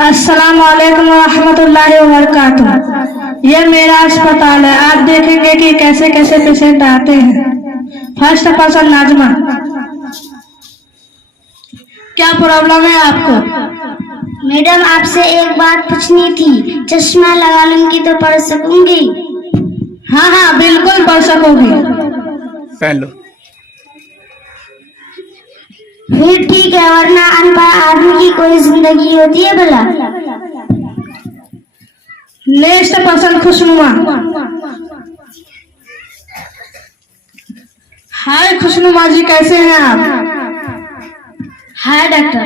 अस्सलाम वालेकुम रहमतुल्लाहि व बरकातुहू। ये मेरा अस्पताल है। आप देखेंगे कि कैसे कैसे पेशेंट आते हैं। फर्स्ट पर्सन नाजमा, क्या प्रॉब्लम है आपको? मैडम, आपसे एक बात पूछनी थी। चश्मा लगा लूंगी तो पढ़ सकूंगी? हाँ हाँ बिल्कुल पढ़ सकोगी। पहन लो। फिर ठीक है, वरना अनपढ़ आदमी की कोई जिंदगी होती है भला? नेक्स्ट पर्सन खुशनुमा। हाय खुशनुमा जी, कैसे हैं आप? हाय डॉक्टर,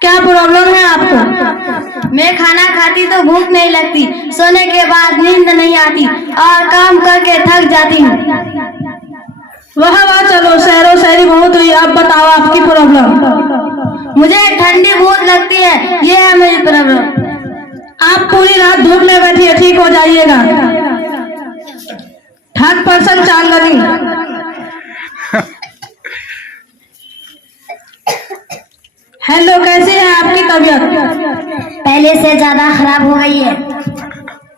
क्या प्रॉब्लम है आपको? मैं खाना खाती तो भूख नहीं लगती, सोने के बाद नींद नहीं आती और काम करके थक जाती हूँ। वाह वाह, चलो शहरों शायरी बहुत हुई। आप बताओ आपकी प्रॉब्लम। मुझे ठंडी बहुत लगती है, ये है मेरी प्रॉब्लम। आप पूरी रात धूप में बैठिए, ठीक हो जाइएगा। थर्ड पर्सन चांदनी। हेलो, कैसी है आपकी तबीयत? पहले से ज्यादा खराब हो गई है।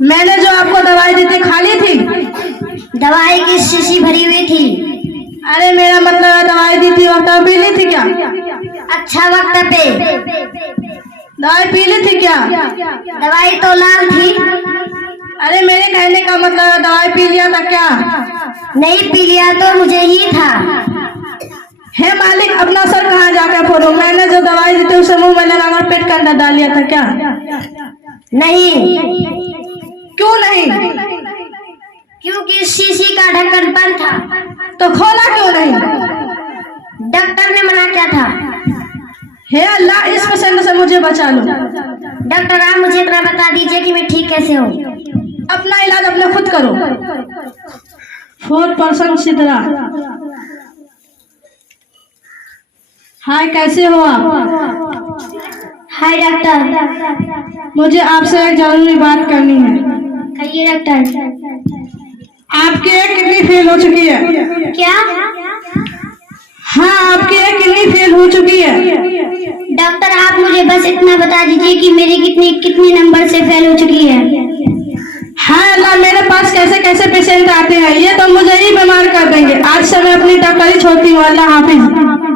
मैंने जो आपको दवाई दी थी खा ली थी? दवाई की शीशी भरी हुई थी। अरे मेरा मतलब है दवाई दी थी वक्त पी ली थी क्या? अच्छा वक्त पे। दवाई पी ली थी क्या? दवाई तो लाल थी। अरे मेरे कहने का मतलब है दवाई पी लिया था क्या? नहीं पी लिया तो मुझे ही था। हे मालिक, अपना सर कहाँ जाकर फोड़ो। मैंने जो दवाई दी थी उसे मुंह में लगा और पेट के अंदर डाल लिया था क्या? नहीं। क्यों नहीं? क्योंकि शीशी का ढक्कन बंद था। तो खोला क्यों नहीं? डॉक्टर ने मना किया था। हे अल्लाह, इस पेशेंट से मुझे बचा लो। डॉक्टर, आप मुझे इतना बता दीजिए कि मैं ठीक कैसे हूँ। अपना इलाज अपने खुद करो। Fourth person Sidra. हाय, कैसे हो आप? हाय डॉक्टर, मुझे आपसे एक जरूरी बात करनी है। कहिए डॉक्टर। आपकी एक किडनी फेल हो चुकी है। क्या? हाँ, आपकी एक किडनी फेल हो चुकी है। डॉक्टर, आप मुझे बस इतना बता दीजिए कि मेरी कितनी नंबर से फेल हो चुकी है। हाँ अल्लाह, मेरे पास कैसे कैसे पेशेंट आते हैं, ये तो मुझे ही बीमार कर देंगे। आज से मैं अपनी डॉक्टरी छोड़ती हूँ। अल्लाह हाफिज।